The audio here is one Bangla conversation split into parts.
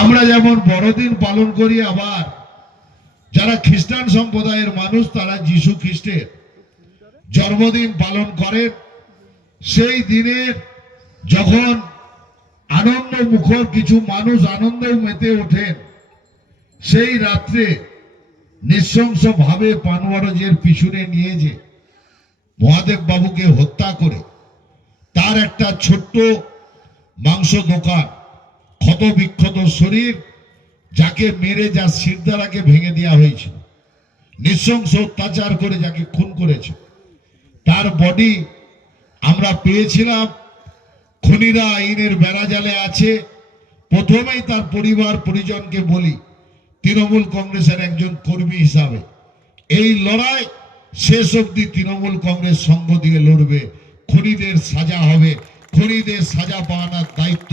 আমরা যেমন বড়দিন পালন করি আবার, যারা খ্রিস্টান সম্প্রদায়ের মানুষ, তারা যিশু খ্রিস্টের জন্মদিন পালন করেন সেই দিনের যখন আনন্দ মুখর কিছু মানুষ আনন্দে মেতে ওঠেন, সেই রাত্রে নৃশংস ভাবে পানোয়ারজের পিছনে নিয়ে যে মহাদেব বাবুকে হত্যা করে, তার একটা ছোট্ট মাংস দোকান ক্ষত বিক্ষত শরীর যাকে মেরে যা শিরদারাকে ভেঙে দেওয়া হয়েছিল, নৃশংস অত্যাচার করে যাকে খুন করেছে, তার বডি আমরা পেয়েছিলাম, খনিরা আইনের বেড়াজালে আছে। প্রথমেই তার পরিবার পরিজনকে বলি, তৃণমূল কংগ্রেসের একজন কর্মী হিসাবে, এই লড়াই শেষ অবধি তৃণমূল কংগ্রেস সঙ্গ দিয়ে লড়বে, খনিদের সাজা হবে, খনিদের সাজা পাওয়ানোর দায়িত্ব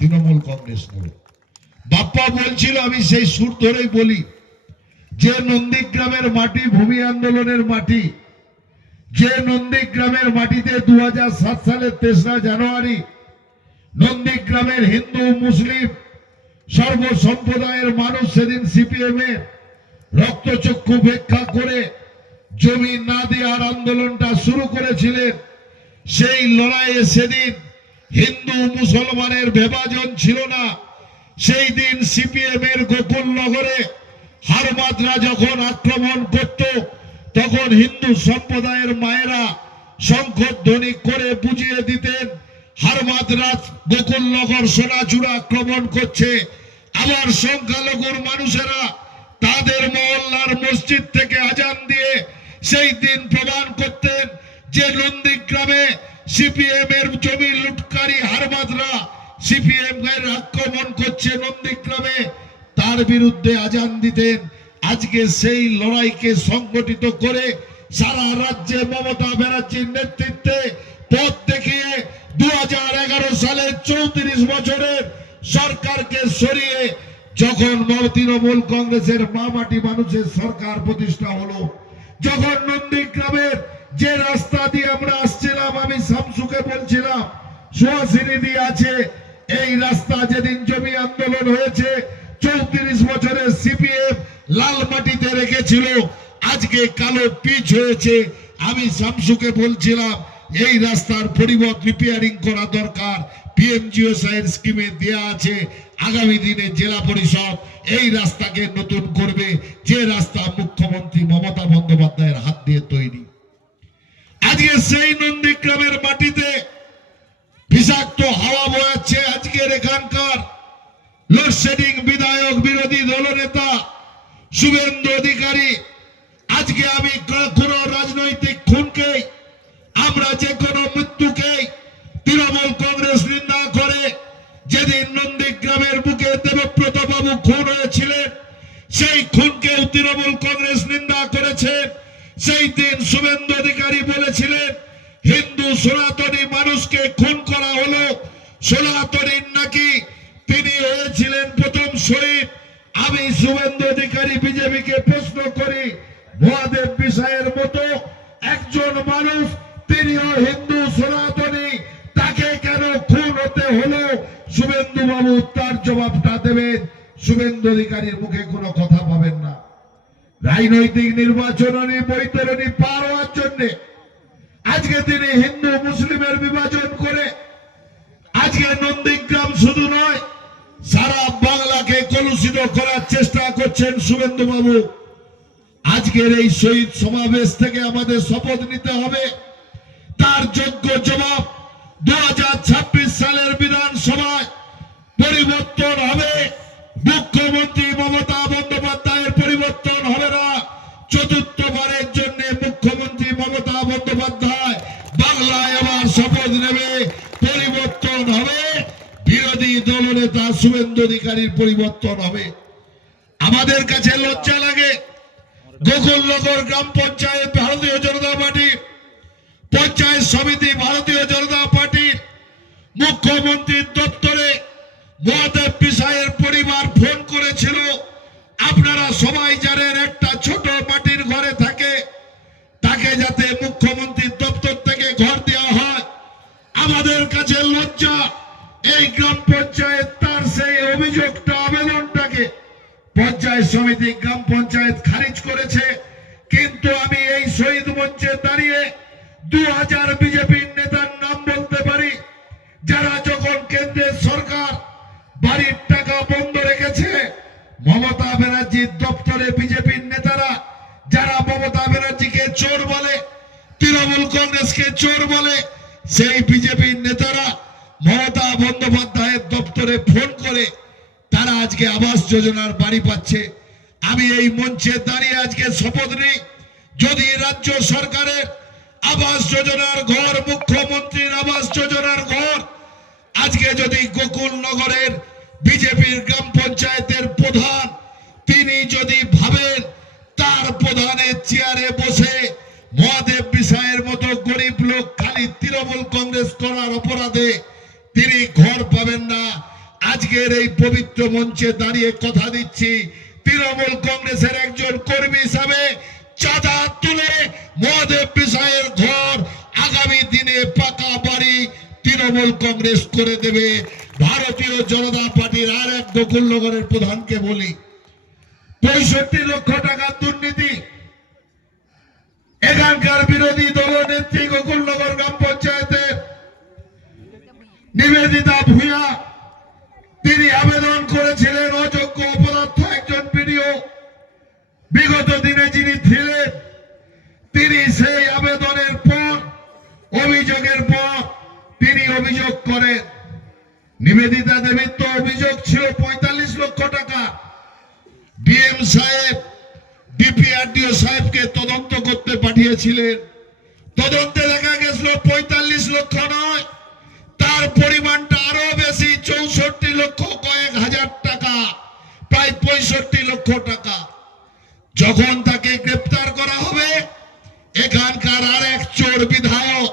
তৃণমূল কংগ্রেস নেবে বাপ্পা বলছিল, আমি সেই সুর ধরেই বলি যে নন্দীগ্রামের মাটি ভূমি আন্দোলনের মাটি, যে নন্দীগ্রামের মাটিতে দু সালের তেসরা জানুয়ারি নন্দীগ্রামের হিন্দু, মুসলিম সর্ব সম্প্রদায়ের মানুষ সেদিন সিপিএম এর রক্তচক্ষু উপেক্ষা করে জমি না দেওয়ার আন্দোলনটা শুরু করেছিলেন। সেই লড়াইয়ে সেদিন হিন্দু মুসলমানের বিভাজন ছিল না। সেই দিন সিপিএম এর গোকুল নগরে হারমাদরা যখন আক্রমণ করত, তখন হিন্দু সম্প্রদায়ের মায়েরা শঙ্খধ্বনি করে বুঝিয়ে দিতেন হারমাদরা গোকুলনগর সোনাচূড়া আক্রমণ করছে। আবার সংখ্যালঘুর মানুষেরা তাদের মহল্লার মসজিদ থেকে আজান দিয়ে সেই দিন প্রমাণ করতেন যে নন্দীগ্রামে সিপিএম এর জমি লুটকারী হারমাদরা সিপিএম এর আক্রমণ করছে নন্দীগ্রামে। তার বিরুদ্ধে আজান দিতেন। আজকে সেই লড়াইকে সংগঠিত করে সারা রাজ্যে মমতা ব্যানার্জির নেতৃত্বে পথ দেখিয়ে দু হাজার এগারো সালের চৌত্রিশ বছরের সরকারকে সরিয়ে যখন তৃণমূল কংগ্রেসের মামাটি মানুষের সরকার প্রতিষ্ঠা হলো, যখন নন্দীগ্রামের যে রাস্তা দিয়ে আমরা আসছিলাম, আমি শামসুকে বলছিলাম দিয়ে আছে, এই রাস্তা যেদিন জমি আন্দোলন হয়েছে, চৌত্রিশ বছরের সিপিএম লাল মাটিতে রেখেছিল। আজকে কালো পিচ হয়েছে। আমি শামসুকে বলছিলাম, এই রাস্তার পরিবর্তন রিপেয়ারিং করা দরকার। পিএমজিও সাইড স্কিমে দেয়া আছে। আগামী দিনে জেলা পরিষদ এই রাস্তাকে নতুন করবে। যে রাস্তা মুখ্যমন্ত্রী মমতা বন্দ্যোপাধ্যায়ের হাত দিয়ে তৈরি আজকে সেই নন্দীগ্রামের মাটিতে বিষাক্ত হাওয়া বয়াচ্ছে আজকের এখানকার লোডশেডিং বিধায়ক, বিরোধী দলনেতা, শুভেন্দু অধিকারী। আজকে আমি কোন রাজনৈতিক খুনকে আমরা যে কোনো মৃত্যুকে তৃণমূল কংগ্রেস নিন্দা করে যেদিন নন্দীগ্রামের বুকে দেবব্রত বাবু খুন হয়েছিলেন, সেই খুনকেও তৃণমূল কংগ্রেস নিন্দা করেছেন সেই দিন শুভেন্দু অধিকারী বলেছিলেন, হিন্দু সনাতনী মানুষকে খুন করা হলো। সনাতনীর নাকি তিনি হয়েছিলেন প্রথম শহীদ। আমি শুভেন্দু অধিকারী বিজেপিকে প্রশ্ন করি, মহাদেব বিষয়ের মতো একজন মানুষ তিনিও হিন্দু সনাতনী, তাকে কেন খুন হতে হলো? শুভেন্দু বাবু তার জবাবটা দেবেন। শুভেন্দু অধিকারীর মুখে কোনো কথা পাবেন না। রাজনৈতিক নির্বাচনী বৈতরণী পার হওয়ার জন্যে আজকে তিনি হিন্দু মুসলিমের বিভাজন করে আজকে নন্দীগ্রাম শুধু নয়, সারা বাংলাকে কলুষিত করার চেষ্টা করছেন শুভেন্দু বাবু আজকের এই শহীদ সমাবেশ থেকে আমাদের শপথ নিতে হবে। তার যোগ্য দলনেতা শুভেন্দু অধিকারীর পরিবর্তন হবে। আমাদের কাছে লজ্জা লাগে। গোকুলনগর গ্রাম পঞ্চায়েত ভারতীয় জনতা পার্টি, পঞ্চায়েত সমিতি ভারতীয় জনতা পার্টির মুখ্যমন্ত্রীর দপ্তরে মহাদেব পিসাইয়ের পরিবার ফোন করেছিল। আপনারা সবাই জানেন একটা ছোট মাটির ঘরে থাকে। তাকে যাতে মুখ্যমন্ত্রীর দপ্তর থেকে ঘর দেওয়া হয়। আমাদের কাছে লজ্জা। এই গ্রাম পঞ্চায়েত সেই অভিযোগটা আবেদন পঞ্চায়েত সমিতি, গ্রাম পঞ্চায়েত খারিজ করেছে। কিন্তু আমি এই শহীদ মঞ্চে দাঁড়িয়ে দু হাজার বিজেপির নেতার নাম বলতে পারি, যারা যখন কেন্দ্রের সরকার বাড়ির টাকা বন্ধ রেখেছে, মমতা ব্যানার্জির দপ্তরে বিজেপির নেতারা, যারা মমতা ব্যানার্জিকে চোর বলে, তৃণমূল কংগ্রেসকে চোর বলে, সেই বিজেপির নেতারা মমতা বন্দ্যোপাধ্যায়ের দপ্তরে ফোন করে তারা আজকে আবাস যোজনার বাড়ি পাচ্ছে। আমি এই মঞ্চে দাঁড়িয়ে আজকে শপথ নিই। যদি রাজ্য সরকারের আবাস যোজনার ঘর, মুখ্যমন্ত্রীর আবাস যোজনার ঘর, আজকে যদি গোকুল নগরের বিজেপির গ্রাম পঞ্চায়েতের প্রধান তিনি যদি ভাবেন তার প্রধানের চেয়ারে বসে মহাদেব বিষয়ের মতো গরিব লোক খালি তৃণমূল কংগ্রেস করার অপরাধে তিনি ঘর পাবেন না। আজকের এই পবিত্র মঞ্চে দাঁড়িয়ে কথা দিচ্ছি। তৃণমূল কংগ্রেসের একজন কর্মী হিসাবে চাঁদা তুলে মহাদেব বিষয়ের ঘর আগামী দিনে পাকা বাড়ি তৃণমূল কংগ্রেস করে দেবে। ভারতীয় জনতা পার্টির আর এক গোকুলনগরের প্রধানকে বলি। পঁয়ষট্টি লক্ষ টাকার দুর্নীতি। এখানকার বিরোধী দল নেত্রী গোকুলনগর গ্রাম পঞ্চায়েতের নিবেদিতা ভূঁইয়া তিনি আবেদন করেছিলেন অযোগ্য অপরাধ একজন বিডিও। বিগত দিনে যিনি ছিলেন, তিনি সেই আবেদনের পর, অভিযোগের পর তিনি অভিযোগ করেন। নিবেদিতা দেবীর তো অভিযোগ ছিল পঁয়তাল্লিশ লক্ষ টাকা। ডিএম সাহেব, ডিপিআরডিও সাহেবকে তদন্ত করতে পাঠিয়েছিলেন। তদন্তে দেখা গেছিল পঁয়তাল্লিশ লক্ষ নয়। তার পরিমাণটা আরও বেশি, চৌষট্টি লক্ষ কয়েক হাজার টাকা, প্রায় পঁয়ষট্টি লক্ষ টাকা। যখন তাকে গ্রেপ্তার করা হবে, এখানকার আর এক চোর বিধায়ক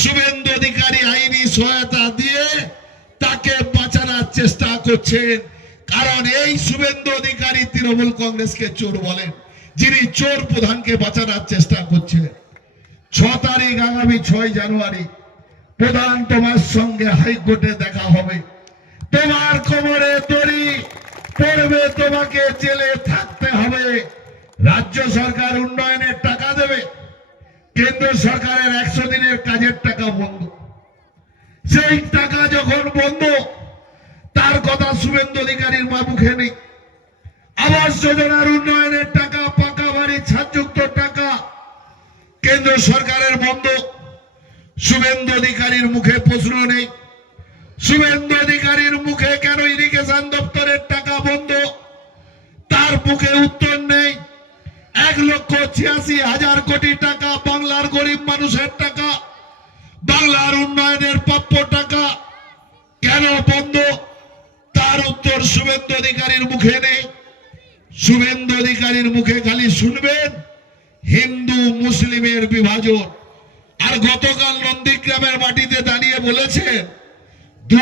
শুভেন্দু অধিকারী আইনি সহায়তা দিয়ে তাকে বাঁচানোর চেষ্টা করছেন। কারণ এই শুভেন্দু অধিকারী তৃণমূল কংগ্রেসকে চোর বলেন, যিনি চোর প্রধানকে বাঁচানোর চেষ্টা করছেন ছ তারিখ আগামী ছয় জানুয়ারি প্রধান তোমার সঙ্গে হাইকোর্টে দেখা হবে। তোমার কোমরে দড়ি পড়বে, তোমাকে জেলে থাকতে হবে। রাজ্য সরকার উন্নয়নের টাকা দেবে, কেন্দ্র সরকারের একশো দিনের কাজের টাকা বন্ধ। সেই টাকা যখন বন্ধ, তার কথা শুভেন্দু অধিকারীর মা মুখে নেই। আবাস যোজনার উন্নয়নের টাকা, পাকা বাড়ি ছাদযুক্ত টাকা কেন্দ্র সরকারের বন্ধ। শুভেন্দু অধিকারীর মুখে প্রশ্ন নেই। শুভেন্দু অধিকারীর মুখে কেন ইরিগেশন দপ্তরের টাকা বন্ধ? তার মুখে উত্তর নেই। এক লক্ষ ছিয়াশি হাজার কোটি টাকা বাংলার গরিব মানুষের টাকা, বাংলার উন্নয়নের প্রাপ্য টাকা কেন বন্ধ? তার উত্তর শুভেন্দু অধিকারীর মুখে নেই। শুভেন্দু অধিকারীর মুখে খালি শুনবেন, হিন্দু মুসলিমের বিভাজন। আর গতকাল নন্দীগ্রামের মাটিতে দাঁড়িয়ে বলেছেন দু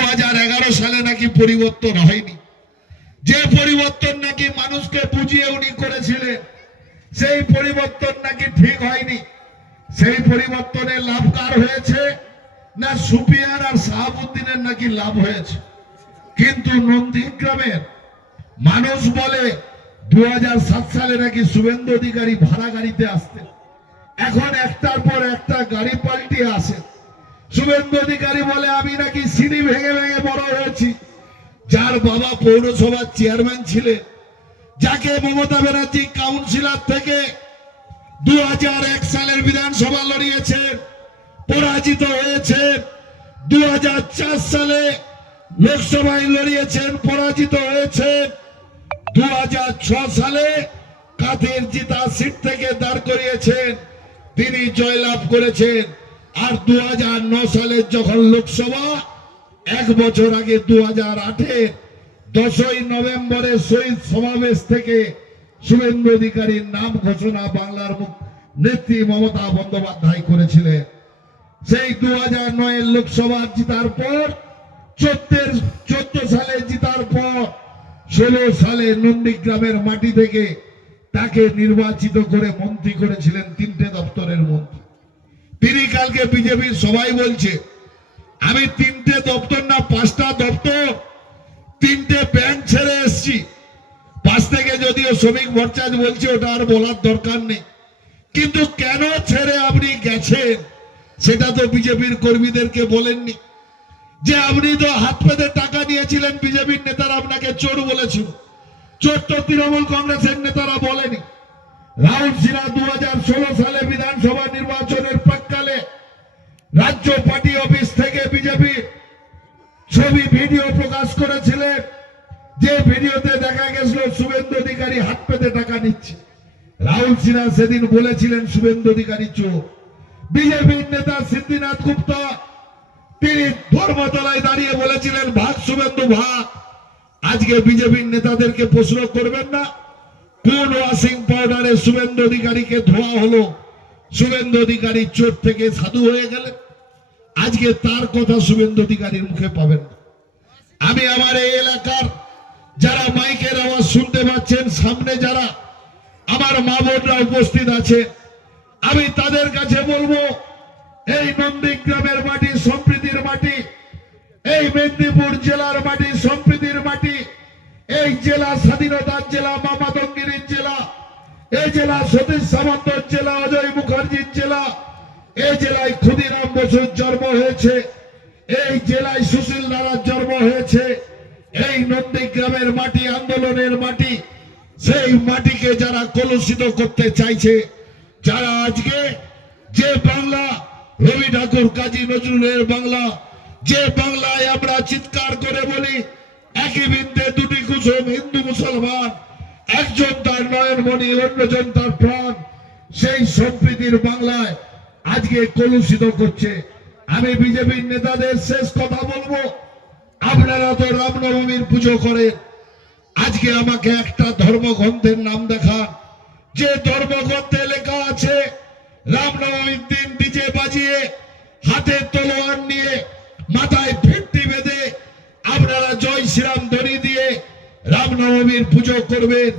সালে নাকি পরিবর্তন হয়নি। যে পরিবর্তন নাকি মানুষকে বুঝিয়ে উনি করেছিলেন, সেই পরিবর্তন নাকি ঠিক হয়নি। সেই পরিবর্তনে লাভ কার হয়েছে, না সুপিয়ার আর শাহাবুদ্দিনের নাকি লাভ হয়েছে। কিন্তু নন্দীগ্রামের মানুষ বলে দু হাজার সাত সালে নাকি শুভেন্দু অধিকারী ভাড়া গাড়িতে আসতেন। এখন একটার পর একটা গাড়ি পাল্টিয়ে আসে। শুভেন্দু অধিকারী বলে, আমি নাকি সিঁড়ি ভেঙে ভেঙে বড় হয়েছি। যার বাবা পৌরসভার চেয়ারম্যান ছিলেন, যাকে মমতা ব্যানার্জি কাউন্সিলর থেকে দুহাজার এক সালের বিধানসভা লড়িয়েছেন পরাজিত হয়েছে। দু সালে লোকসভায় লড়িয়েছেন, পরাজিত হয়েছে। দু সালে কাঁথের জিতা সিট থেকে দাঁড় করিয়েছেন? তিনি জয়লাভ করেছেন। আর দুহাজার নয় সালে যখন লোকসভা, এক বছর আগে দু হাজার আটে দশই নভেম্বরের শহীদ সমাবেশ থেকে শুভেন্দু অধিকারীর নাম ঘোষণা বাংলার নেত্রী মমতা বন্দ্যোপাধ্যায় করেছিলেন। সেই দু হাজার নয়ের লোকসভা জিতার পর, চোদ্দের চোদ্দ সালে জিতার পর, ষোলো সালে নন্দীগ্রামের মাটি থেকে তাকে নির্বাচিত করে মন্ত্রী করেছিলেন তিনটে দপ্তরের মন্ত্রী তিনি কালকে বিজেপির সবাই বলছে, আমি তিনটে দপ্তর না, পাঁচটা দপ্তর, তিনটে ব্যাংক ছেড়ে এসছি। পাঁচ থেকে যদিও শ্রমিক ভরচাজ বলছে, ওটা আর বলার দরকার নেই। কিন্তু কেন ছেড়ে আপনি গেছেন? সেটা তো বিজেপির কর্মীদেরকে বলেননি। যে আপনি তো হাত পেতে টাকা নিয়েছিলেন বিজেপির নেতারা আপনাকে চোর বলেছিল। তো তৃণমূল কংগ্রেসের নেতারা বলেনি। রাহুল সিনহা দু সালে বিধানসভা নির্বাচনের প্রাককালে রাজ্য পার্টি অফিস থেকে বিজেপি ছবি, ভিডিও প্রকাশ করেছিলেন। যে ভিডিওতে দেখা গেছিল, শুভেন্দু অধিকারী হাত পেতে টাকা নিচ্ছে। রাহুল সিনহা সেদিন বলেছিলেন, শুভেন্দু অধিকারী চোর। বিজেপির নেতা সিদ্ধিনাথ গুপ্তা তিনি ধর্মতলায় দাঁড়িয়ে বলেছিলেন, ভাগ শুভেন্দু, ভাগ। আজকে বিজেপির নেতাদেরকে প্রশ্ন করবেন না। কোন ওয়াশিং পাউডারে শুভেন্দু অধিকারীকে ধোয়া হলো। শুভেন্দু অধিকারী চোট থেকে সাধু হয়ে গেলেন। আজকে তার কথা শুভেন্দু অধিকারীর মুখে পাবেন আমি আমার এই এলাকার যারা মাইকের আওয়াজ শুনতে পাচ্ছেন, সামনে যারা আমার মা বোনরা উপস্থিত আছে, আমি তাদের কাছে বলব, এই মাটি সম্প্রীতির মাটি এই মেদিনীপুর জেলার মাটি, সম্প্রীতির মাটি। এই জেলা স্বাধীনতার জেলা মামাদঙ্গিরির জেলা। এই জেলা সতীশ সামন্তর জেলা, অজয় মুখার্জির জেলা। এই জেলায় ক্ষুদিরাম বসুর জন্ম হয়েছে। এই জেলায় সুশীল নারার জন্ম হয়েছে। এই নন্দীগ্রামের মাটি, আন্দোলনের মাটি। সেই মাটিকে যারা কলুষিত করতে চাইছে, যারা আজকে যে বাংলা রবি ঠাকুর কাজী নজরুলের বাংলা যে বাংলায় আমরা চিৎকার করে বলি, একই বৃন্দে দুটি কুসুম হিন্দু মুসলমান, একজন তার নয়নমণি, অন্যজন তার প্রাণ। সেই সম্প্রীতির বাংলায় আজকে কলুষিত করছে। আমি বিজেপির নেতাদের শেষ কথা বলব। আপনারা তো রামনবমীর পুজো করেন। আজকে আমাকে একটা ধর্মগ্রন্থের নাম দেখান। যে ধর্মগ্রন্থে লেখা আছে, রামনবমীর দিন ডিজে বাজিয়ে হাতে তলোয়ার নিয়ে মাথায় ফেটটি বেঁধে আপনারা জয় শ্রীরাম ধ্বনি দিয়ে রামনবমীর পুজো করবেন।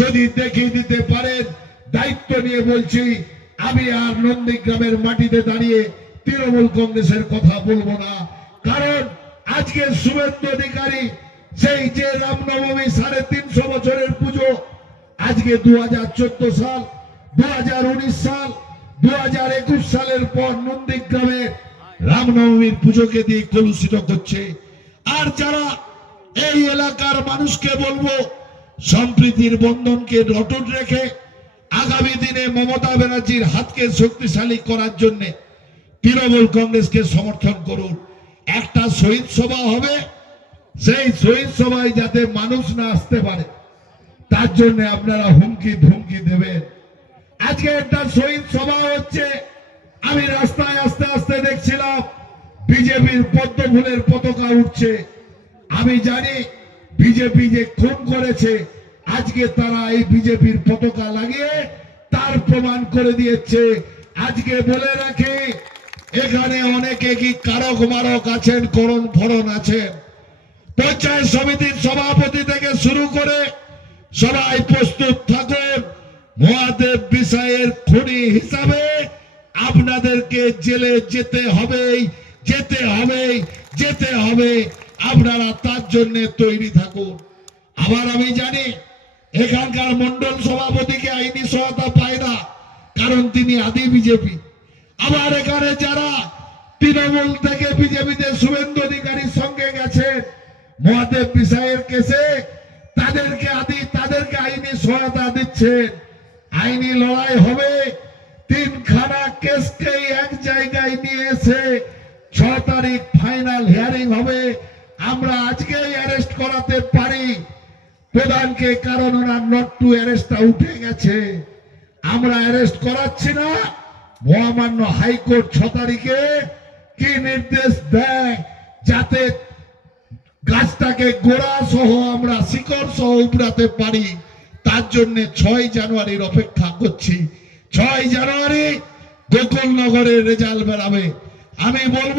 যদি দেখিয়ে দিতে পারেন, দায়িত্ব নিয়ে বলছি, আমি আর নন্দীগ্রামের মাটিতে দাঁড়িয়ে তৃণমূল কংগ্রেসের কথা বলব না। কারণ আজকে শুভেন্দু অধিকারী, সেই যে রামনবমী সাড়ে তিনশো বছরের পুজো, আজকে দু সাল দু সাল দু সালের পর নন্দীগ্রামে রামনবমীর পুজোকে দিয়ে কলুষিত করছে। আর যারা এই এলাকার মানুষকে বলব, সম্প্রীতির বন্ধনকে নটন রেখে আগামী দিনে মমতা ব্যানার্জির হাতকে শক্তিশালী করার জন্য তৃণমূল কংগ্রেসকে সমর্থন করুন। একটা শহীদ সভা হবে, সেই শহীদ সভায় যাতে মানুষ না আসতে পারে, তার জন্য আপনারা হুমকি ধুমকি দেবেন। আজকে একটা শহীদ সভা হচ্ছে আমি রাস্তায় আস্তে আস্তে দেখছিলাম বিজেপির পদ্ম ফুলের পতাকা উঠছে। আমি জানি বিজেপি যে খুন করেছে, আজকে তারা এই বিজেপির পতাকা লাগিয়ে তার প্রমাণ করে দিয়েছে। আজকে বলে রাখি, এখানে অনেকে কি কারক মারক আছেন, করণ ফরণ আছেন? পঞ্চায়েত সমিতির সভাপতি থেকে শুরু করে সবাই প্রস্তুত থাকুন। মহাদেব বিষয়ের খুনি হিসাবে আপনাদেরকে জেলে যেতে হবেই যেতে হবেই, যেতে হবে। আপনারা তার জন্য তৈরি থাকুন। আবার আমি জানি, এখানকার মন্ডল সভাপতিকে আইনি সহায়তা পায় না, কারণ তিনি আদি বিজেপি। আবার এখানে যারা তৃণমূল থেকে বিজেপিতে শুভেন্দু অধিকারীর সঙ্গে গেছেন, মহাদেব বিষয়ের কেসে, তাদেরকে আদি, তাদেরকে আইনি সহায়তা দিচ্ছেন। আইনি লড়াই হবে তিনখানা কেসকেই এক জায়গায় নিয়ে এসে ছ তারিখ ফাইনাল হিয়ারিং হবে। আমরা অ্যারেস্ট করাতে পারি। প্রধানকে কারণ ওনার নট টু অ্যারেস্টটা উঠে গেছে। আমরা অ্যারেস্ট করাচ্ছি না। মহামান্য হাইকোর্ট ছ তারিখে কি নির্দেশ দেয়? যাতে গাছটাকে গোড়া সহ আমরা শিকড় সহ উপড়াতে পারি। তার জন্য ছয় জানুয়ারির অপেক্ষা করছি। ছয় জানুয়ারি গোকুলনগরের রেজাল্ট বেরাবে। আমি বলব,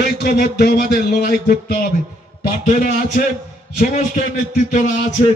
ঐক্যবদ্ধ আমাদের লড়াই করতে হবে। পার্থরা আছে সমস্ত নেতৃত্বরা আছে